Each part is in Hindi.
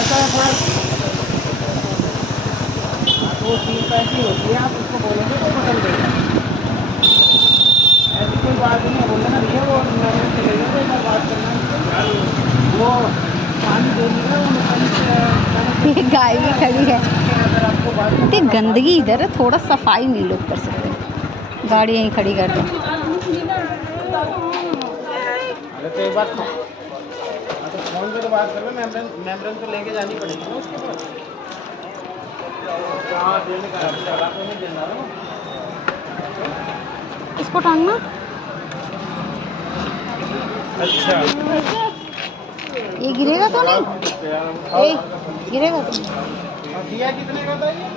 ऐसा है सर, वो चीज़ पैसी होती है, आप उसको बोलोगे तो बदल देगा। ऐसी कोई बात नहीं है, बोलना ना भैया वो मैंने चले गए तो एक बार बात करना वो पानी दे देगा वो ये गाय भी खड़ी है। अगर आपको बात इतनी गंदगी इधर है, थोड़ा सफाई नहीं लोग कर सकते, गाड़ी यहीं खड़ी कर दो। अरे तो एक बात तो फोन पे तो बात कर लो, मेम्ब्रेन तो लेके जानी पड़ेगी ना उसके पास। हाँ देने का चला तो नहीं देना ना इसको टांगना। अच्छा ये गिरेगा तो नहीं? ए, गिरेगा तो नहीं? दिया कितने का था ये?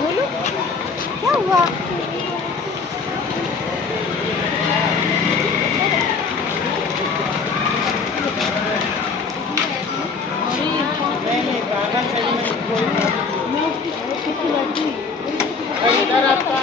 बोलो क्या हुआ? इधर आपका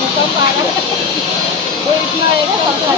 भूकंप आ रहा है वो इतना पंखा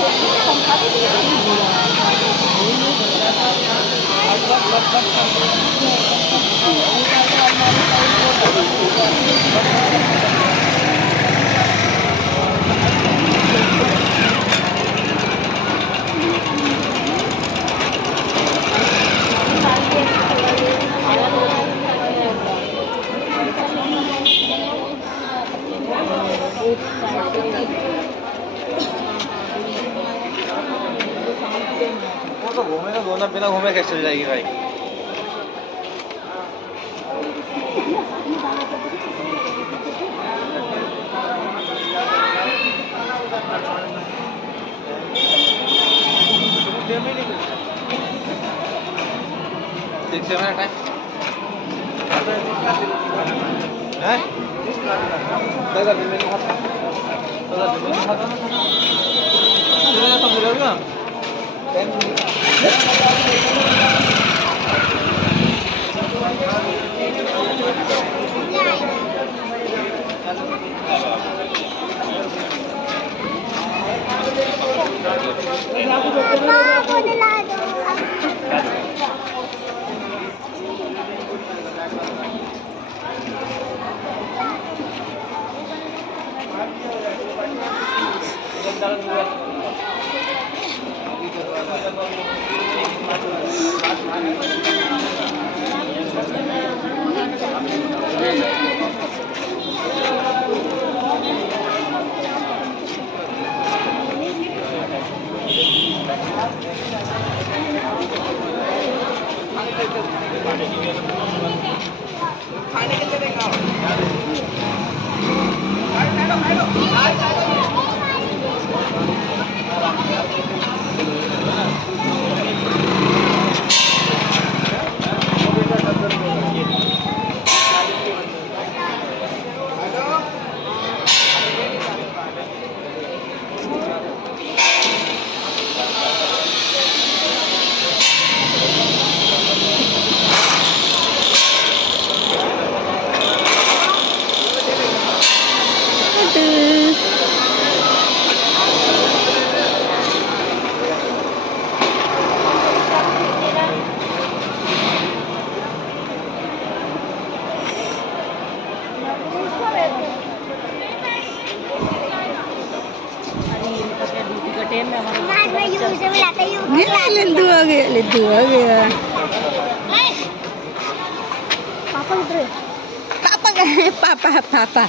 वो तो घूमे तो घूमना बिना घूमे कैसे चल जाएगी भाई। खाने के लिए देगा लड्डू आ गया, लड्डू आ गया। पापा किधर है? पापा गए, पापा पापा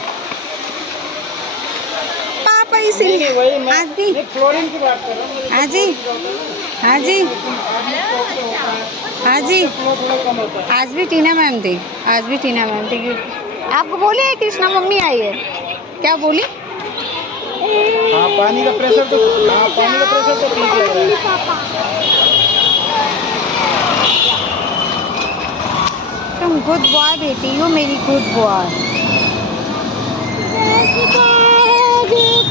पापा इसीलिए आज भी फ्लोरिंग की बात कर रहा हूँ। हाँ जी, हाँ जी, हाँ जी। थोड़ा कम होता है। आज भी टीना मैम थी, आज भी टीना मैम थी। आपको बोली है कृष्णा मम्मी आई है, क्या बोली? हाँ पानी का प्रेशर तो ठीक लग रहा है। पापा तुम गुड बॉय बेटी हो, मेरी गुड बॉय।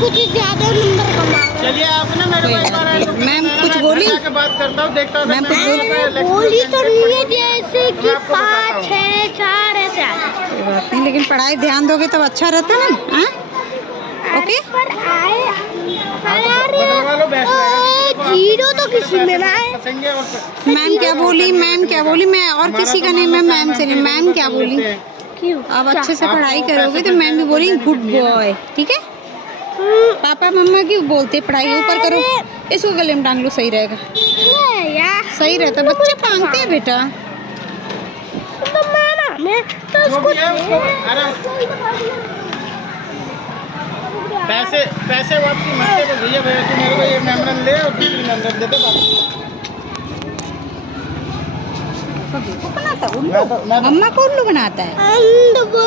कुछ ज्यादा नंबर कमा चलिए आप ना मेरे को एक बार ऐसे मैम कुछ बोली? घर जाके बात करता हूँ, देखता हूँ। मैम कुछ बोली? बोली तो नहीं है जैसे कि 5 6 4 ऐसे आ जाए। कोई बात नहीं, लेकिन पढ़ाई ध्यान दोगे तो अच्छा रहता ना। हाँ ओके। पर आए बदलवा लो, बेस्ट रहेगा। जीरो तो किसी में ना है। फंसेंगे और मैम क्या बोली, मैम क्या बोली? मैं और किसी का नहीं, मैं मैम से नहीं। मैम क्या बोली? क्यों? अब अच्छे से पढ़ाई करोगे तो मैम भी बोली गुड बॉय, ठीक है? पापा मम्मा क्यों बोलते पढ़ाई ऊपर करो, इसको गले में टांग लो, सही रहेगा। यार सही रहता, बच्चे टांगते हैं बेटा। तो मैं तो जो भी है उसको, अरे पैसे वापसी मत दे भैया। भैया तू मेरे को ये मेमोरन ले और दूसरी मेमोरन दे दे बाकी। बनाता मम्मा को उल्लू बनाता है। एंड वो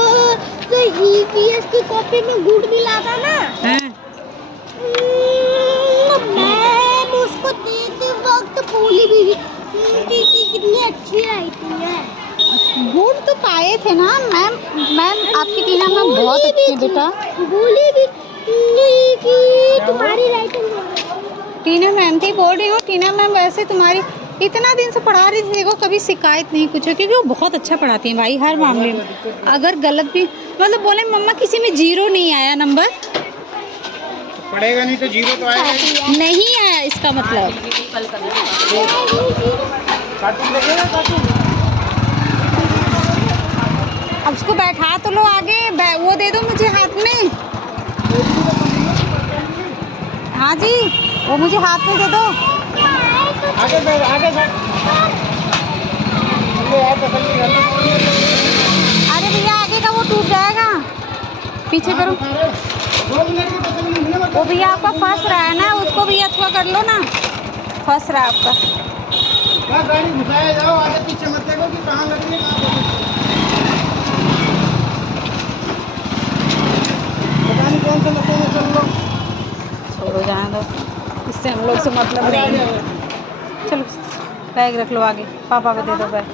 जो ईवीएस की कॉपी में गुड़ मिला था ना, हाँ? मैम उसको देते वक्त बोली भी कि कितनी अच्छी राइटिंग है। गुड़ तो पाए थे ना मैम। मैम आपकी टीना मैम बहुत अच्छी है बेटा। बोली भी कि तुम्हारी राइटिंग। टीना मैम थी, बोल रही हूँ टीना मैम वैसे तुम्हारी इतना दिन से पढ़ा रही थी, देखो कभी शिकायत नहीं कुछ है, क्योंकि वो बहुत अच्छा पढ़ाती हैं भाई हर मामले में। अगर गलत भी मतलब बोले मम्मा किसी में 0 नहीं आया नंबर, पढ़ेगा नहीं तो 0 तो आएगा ही। नहीं आया इसका मतलब। कार्टून देखेगा कार्टून। अब उसको बैठा तो लो आगे, वो दे दो मुझे हाथ में। हाँ जी, वो मुझे हाथ में दे दो। आगे बैठ, आगे बैठ। अरे भैया आगे का वो टूट जाएगा, पीछे करो। 2 मिनट की तसल्ली नहीं है। वो भैया आपका फंस रहा है ना, उसको भी अथवा कर लो ना, फंस रहा है आपका। बस गाड़ी घुसाया जाओ, आगे पीछे मत देखो कि कहाँ लग रही है कहाँ लग रही है। पता नहीं कौन से नशे में चल लो। छोड़ो जाने दो, इससे हम लोग से मतलब नहीं है। चलो बैग रख लो आगे, पापा को दे दो बैग।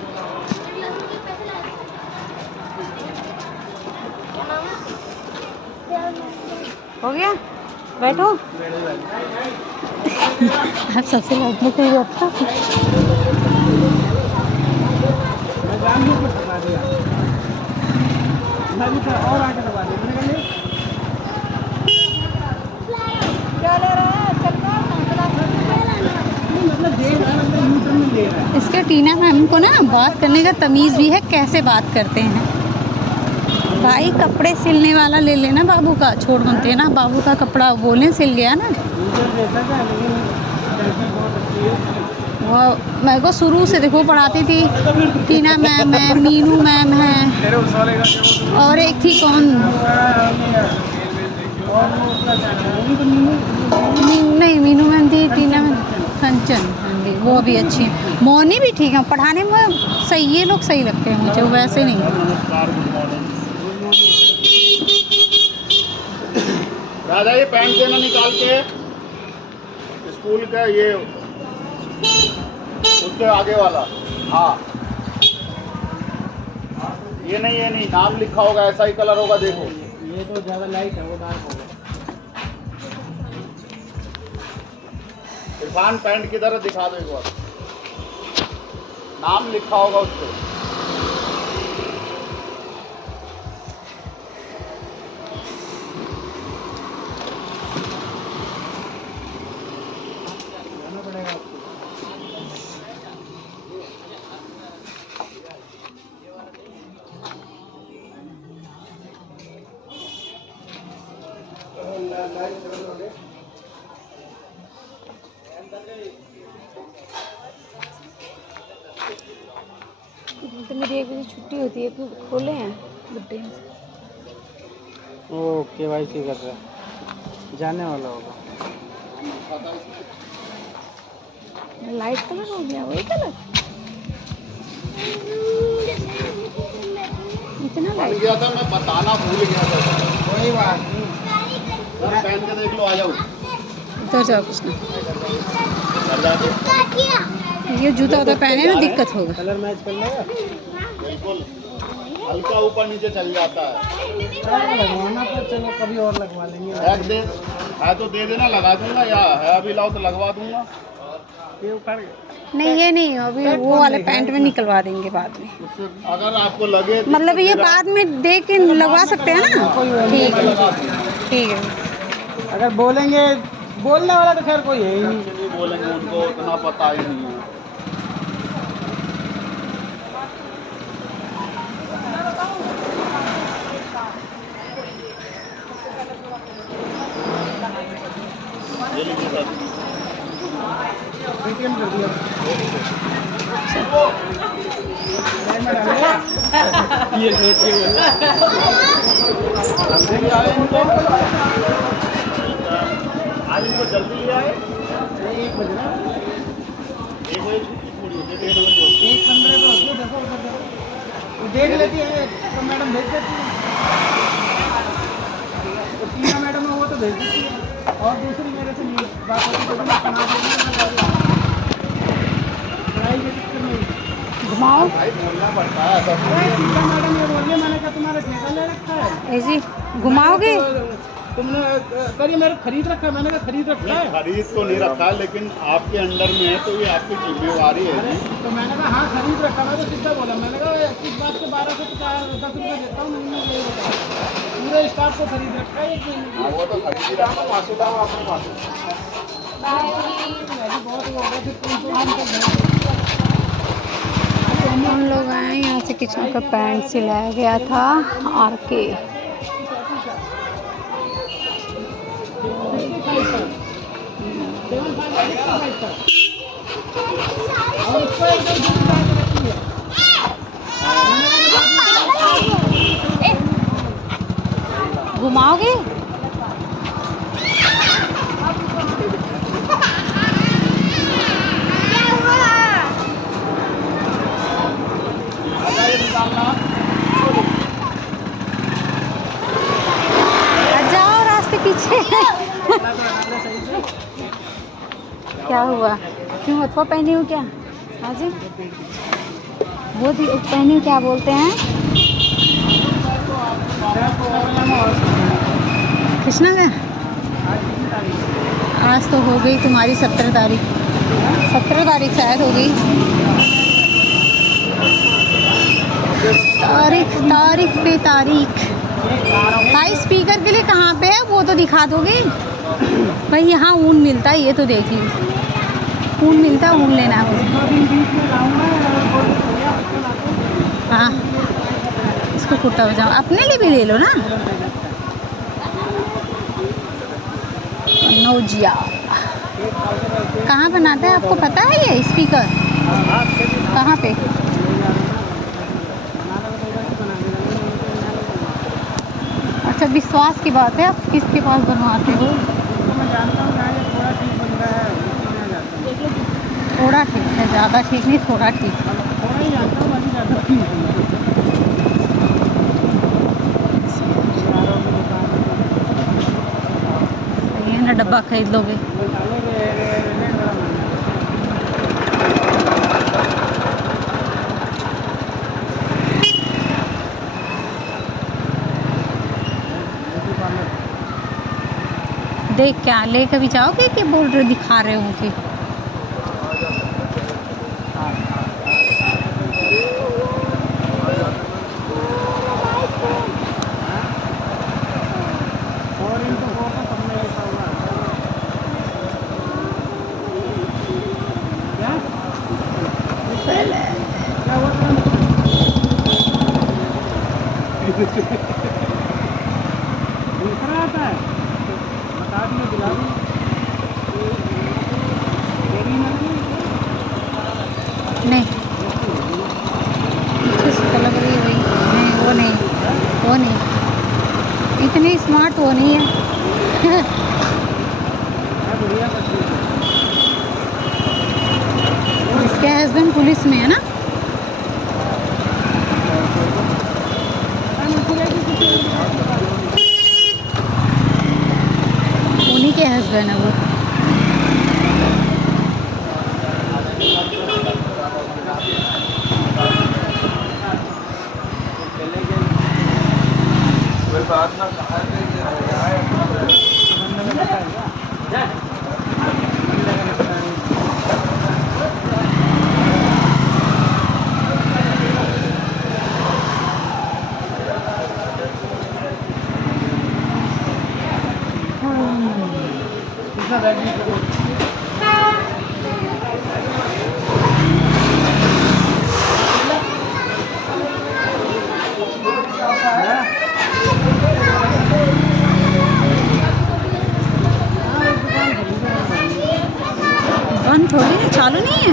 हो गया, बैठो। आप सबसे लाइट में कोई रखा और आगे दबा दे मैंने कहा इसके टीना मैम को ना बात करने का तमीज़ भी है, कैसे बात करते हैं। भाई कपड़े सिलने वाला ले लेना बाबू का, छोड़ मत देना बाबू का कपड़ा, बोले सिल गया ना। टीचर जैसा था लेकिन लड़की बहुत अच्छी है। वो मेरे को शुरू से देखो पढ़ाती थी, टीना मैम है, मीनू मैम है, तेरे उस वाले का और एक थी कौन, और वो उसका क्या नाम है? वो भी तो मीनू नहीं मीनू मैम थी, टीना मैम, कंचन हाँ जी, वो भी अच्छी है। मोनी भी ठीक है, पढ़ाने में सही, ये लोग सही लगते हैं मुझे, वैसे नहीं। राजा ये पैंट देना निकाल के स्कूल का, ये उसके आगे वाला। हाँ ये नहीं नाम लिखा होगा, ऐसा ही कलर होगा देखो। ये तो ज़्यादा लाइट है, वो डार्क हो गया। इरफान पैंट की तरह दिखा दो एक बार, नाम लिखा होगा उस पर। जाना पड़ेगा आपको। तो मेरी एक बजे छुट्टी होती है, खोले हैं बुड्ढे वो KYC कर रहा है, जाने वाला होगा। लाइट कलर हो गया, वही कलर इतना भूल लाइट। गया था मैं, बताना भूल गया था। कोई बात नहीं। सर पहन के देख लो, आ जाओ उधर जाओ कृष्णा, घर जाके। ये जूता उधर पहने ना दिक्कत होगा। कलर मैच कर लेगा। बिल्कुल हल्का ऊपर नीचे चल जाता है। लगवाना तो चलो कभी और लगवा लेंगे। एक दे है तो दे देना, लगा दूंगा, या है अभी लाओ तो लगवा दूंगा। ये उखाड़ नहीं ये नहीं, अभी वो वाले पैंट में निकलवा देंगे बाद में, उससे अगर आपको लगे तो मतलब ये बाद में दे के लगवा सकते हैं ना। ठीक है लगा दूंगा। ठीक है। अगर बोलेंगे, बोलने वाला तो खैर कोई है ही नहीं। नहीं बोलेंगे, उनको उतना पता ही नहीं है। ये लीजिए सर। पेटीएम कर दिया। ये सोचिए जल्दी ले आए इनको, आज इनको जल्दी ले आए। 1 बज रहा है। 1 बजे छुट्टी थोड़ी होती है, 1:30 बजे होती 1:15 तो होती है, देखो उधर देखो। वो देख लेती है तो मैडम भेज देती है। तो टीना मैडम है वो तो भेज देती है, और दूसरी मेरे से नहीं बात होती तो मैं बना देती हूँ। पढ़ाई के चक्कर में घुमाओ है। भाई बोलना पड़ता है सब। टीना मैडम ये बोल रही है, मैंने कहा तुम्हारा ठेका ले रखा है। ऐसी घुमाओगे। तुमने करिए मेरे खरीद रखा है। मैंने कहा खरीद रखा है। खरीद तो नहीं रखा है, लेकिन आपके अंडर में है तो ये आपकी जिम्मेवारी है अरे जी। तो मैंने कहा हाँ खरीद रखा। मैं तो सीधा बोला, मैंने कहा इस बात के 1210 रुपये देता हूँ महीने में, ये बताओ पूरे स्टाफ को खरीद रखा है। एक महीने हाँ वो तो खरीद ही रहा, मासू लाओ आपने मासू। बहुत हो गया, फिर 300 हम लोग आए यहाँ से, किचन का पैंट सिलाया गया था RK। और उसको एकदम दूर बात रखी है। घुमाओगे। जाओ रास्ते पीछे। क्या हुआ, क्यों अथवा पहनी हूँ क्या? हाँ जी, वो पहनी हूँ, क्या बोलते हैं कृष्णा का। आज तो हो गई तुम्हारी 17 तारीख, 17 तारीख शायद हो गई। तारीख पे तारीख। भाई स्पीकर के लिए कहाँ पे है वो तो दिखा दोगे भाई। यहाँ ऊन मिलता है, ये तो देख लीजिए, ऊन मिलता है, ऊन लेना है मुझे। हाँ इसको कुर्ता पजामा अपने लिए भी ले लो ना। नौजिया कहाँ बनाता है आपको पता है ये स्पीकर कहाँ पे? अच्छा विश्वास की बात है, आप किसके पास बनवाते हो? मैं जानता हूँ यहाँ ये थोड़ा ठीक बन रहा है, थोड़ा ठीक है, ज़्यादा ठीक नहीं, थोड़ा ठीक। थोड़ा ही जानता हूँ, बाकी ज़्यादा ठीक नहीं। सही है ना, डब्बा खरीद लोगे। देख क्या ले कभी जाओगे कि बोल रहे दिखा रहे हो कि? दूसरा आता है बता दिया, दिला दी। नहीं लग रही है भाई, नहीं वो नहीं, वो नहीं, इतनी स्मार्ट वो नहीं है। इसके हस्बैंड पुलिस में है ना? उन्हीं के हस्बैंड है वो। बंद थोड़ी है, चालू नहीं है,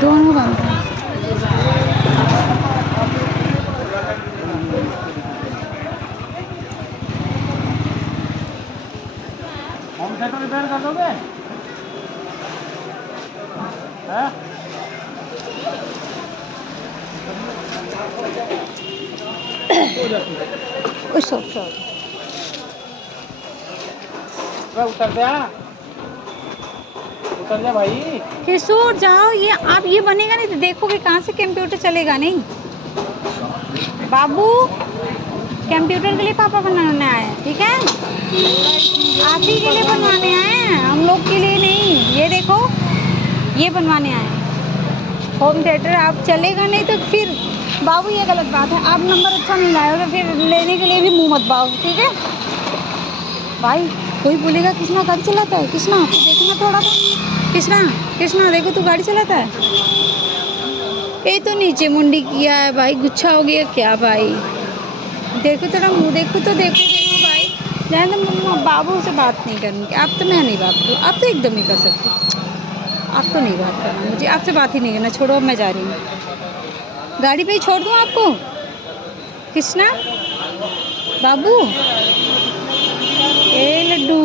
दोनों बंद हैं। होम थिएटर रिपेयर कर दोगे? हैं? उतर जा भाई। किशोर जाओ, ये आप ये बनेगा नहीं तो देखोगे कहाँ से कंप्यूटर चलेगा नहीं। बाबू कंप्यूटर के लिए पापा बनाने आए हैं, ठीक है? आप ही के लिए बनवाने आए हैं, हम लोग के लिए नहीं। ये देखो ये बनवाने आए हैं होम थिएटर। आप चलेगा नहीं तो फिर बाबू ये गलत बात है, आप नंबर अच्छा नहीं लाए हो तो फिर लेने के लिए भी मुँह मत बाओ, ठीक है भाई? कोई बोलेगा कृष्णा गाड़ी चलाता है, कृष्णा तो देखना थोड़ा सा, कृष्णा कृष्णा देखो तू गाड़ी चलाता है। ये तो नीचे मुंडी किया है भाई, गुच्छा हो गया क्या भाई? देखो थोड़ा मुँह, देखो तो देखो देखो भाई। जान तो मम्मा बाबू से बात नहीं करनी, आप तो मैं नहीं बात करूँ, आप तो एकदम नहीं कर सकती, आप तो नहीं बात करना, मुझे आपसे बात ही नहीं करना। छोड़ो अब मैं जा रही हूँ, गाड़ी पे ही छोड़ दूँ आपको। कृष्णा बाबू ए लड्डू,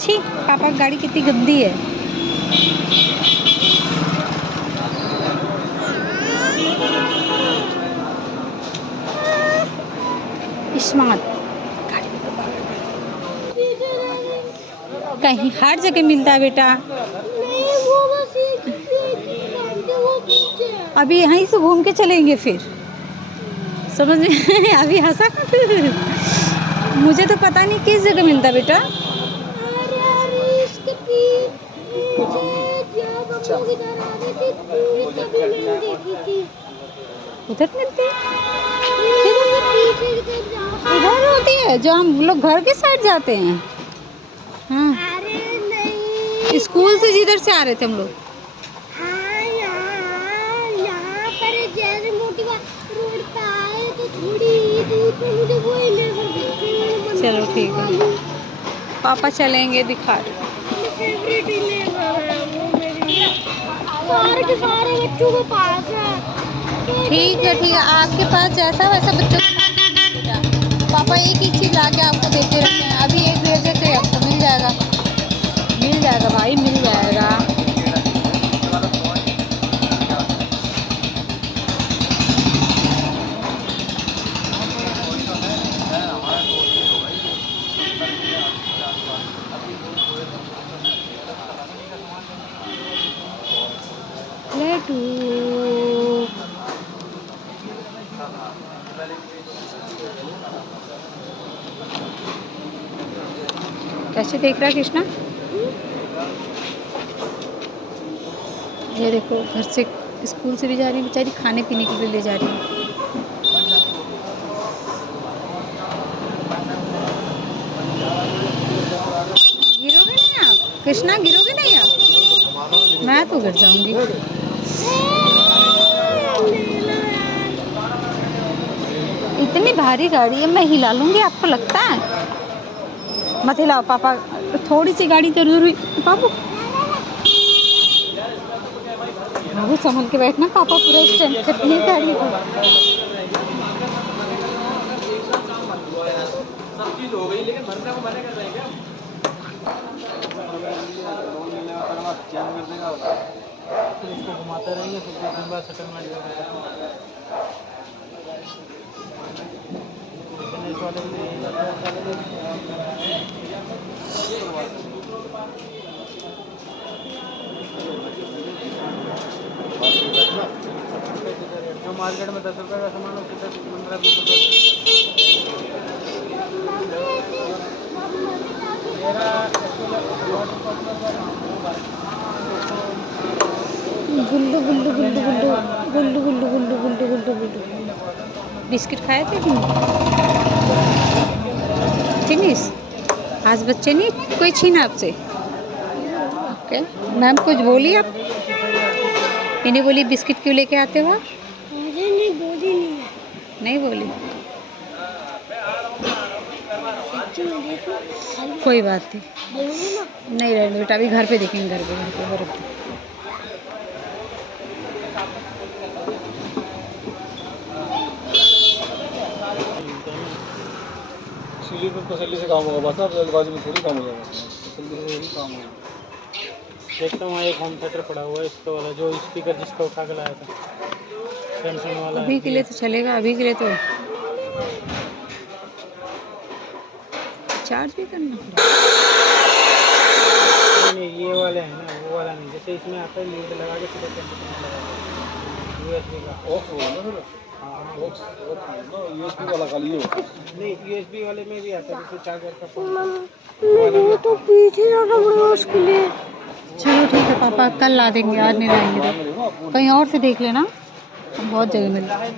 छी पापा की गाड़ी कितनी गंदी है। स्मार्ट कहीं हर जगह मिलता है बेटा। अभी यहीं से घूम के चलेंगे फिर, समझ में? अभी हंसा मुझे तो पता नहीं किस जगह मिलता बेटा। उधर मिलती है, इधर होती है जो हम लोग घर के साइड जाते हैं। हाँ स्कूल से जिधर से आ रहे थे हम लोग। चलो ठीक है, पापा चलेंगे दिखा। फेवरेट ही वो मेरी सारे के सारे बच्चों के पास है। ठीक है, आपके पास जैसा वैसा बच्चों के पास नहीं बेटा। पापा एक ही चीज़ ला के आपको देते रहते हैं। अभी एक वजह से आपको मिल जाएगा भाई, मिल जाएगा। लड्डू कैसे देख रहा है कृष्णा? ये देखो, घर से स्कूल से भी जा रही है बेचारी, खाने पीने के लिए ले जा रही है। गिरोगे नहीं आप कृष्णा, गिरोगे नहीं आप? मैं तो गिर जाऊंगी। इतनी भारी गाड़ी है, मैं हिला लूंगी, आपको लगता है? मत हिलाओ पापा, थोड़ी सी गाड़ी जरूर हुई। बाबू बाबू संभल के बैठना, पापा पूरा स्टैंड करती है गाड़ी को। सब चीज हो गई, लेकिन भरने को मना कर रहे हैं क्या? चैन कर देगा, फिर इसको घुमाते रहेंगे, फिर 2 दिन बाद सेटलमेंट करेंगे। वाले भी जो मार्केट में 10 रुपये का सामान हो, 15-20 गुल्लू गुल्लू गुल्लू गुल्लू गुल्लू गुल्लू गुल्लू गुल्लू गुल्लू गुल्लू। बिस्किट खाए थे तुम? फिनिश? आज बच्चे नहीं कोई छीना आपसे? ओके, मैम कुछ बोली आप? इन्हें बोली बिस्किट क्यों लेके आते हो? अरे नहीं बोली नहीं बोली? नहीं। कोई बात नहीं रहने बेटा, अभी घर पे देखेंगे, घर पे। सीढ़ी पर तसल्ली से काम होगा, बस अब जल्दबाजी में थोड़ी काम हो जाएगा, तसल्ली से ही काम होगा। देखता हूँ एक होम थिएटर पड़ा हुआ है, इसका वाला जो स्पीकर जिसका उठा के लाया था, सैमसंग वाला। अभी के लिए तो चलेगा, अभी के लिए तो चार्ज भी करना पड़ेगा। नहीं, ये वाले हैं ना, वो वाला नहीं, जैसे इसमें आता है लीड लगा के सीधे कंप्यूटर में लगा यूएसबी का। ऑक्स वाला ना फिर? हाँ, ऑक्स यूएसबी वाला खाली हो। नहीं, यूएसबी वाले में भी आता है, जैसे चार्जर का मेरे तो पीछे जाना पड़ेगा उसके लिए। चलो ठीक है पापा, कल ला देंगे, आज नहीं लाएंगे तो कहीं और से देख लेना, बहुत जगह मिल रहा है।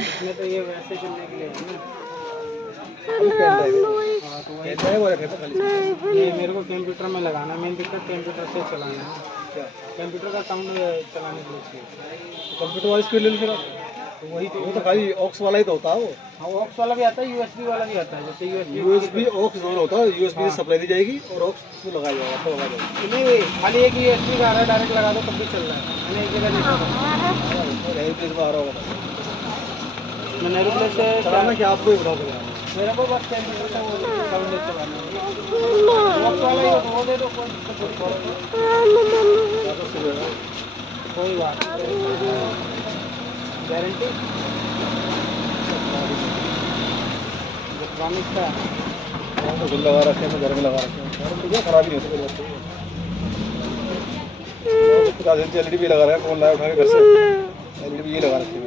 इसमें तो ये वैसे चलने के लिए है ना। ये मेरे को कंप्यूटर में लगाना, मेन दिक्कत कंप्यूटर से चलाना है, कंप्यूटर का साउंड चलाने के लिए चाहिए। कंप्यूटर वाइज पे ले लो फिर आप, वही तो खाली ऑक्स वाला ही तो होता है वो। हाँ, ऑक्स वाला भी आता है, यूएसबी वाला भी आता है, जैसे यूएसबी ऑक्स दोनों होता है, यूएसबी से सप्लाई दी जाएगी और ऑक्स उसमें लगाया जाएगा, तो लगा जाएगा। नहीं, खाली एक यूएसबी का आ रहा है, डायरेक्ट लगा दो तब भी चल रहा है, मैंने एक जगह देखा था, नहरी प्लेस में आ रहा होगा। मैं नहरी प्लेस से चलाना क्या आपको ही बता दूँगा, मेरे को बस कंप्यूटर का वो साउंड चलाना है, ऑक्स वाला ही वो दे दो, कोई बात नहीं, गारंटी इलेक्ट्रॉनिक का तो लगा रखे हैं, घर में लगा रखे हैं, तो खराब ही नहीं होती। एलईडी भी लगा रहा है, कौन लाया उठा के घर से, एलईडी भी ये लगा रखे हैं।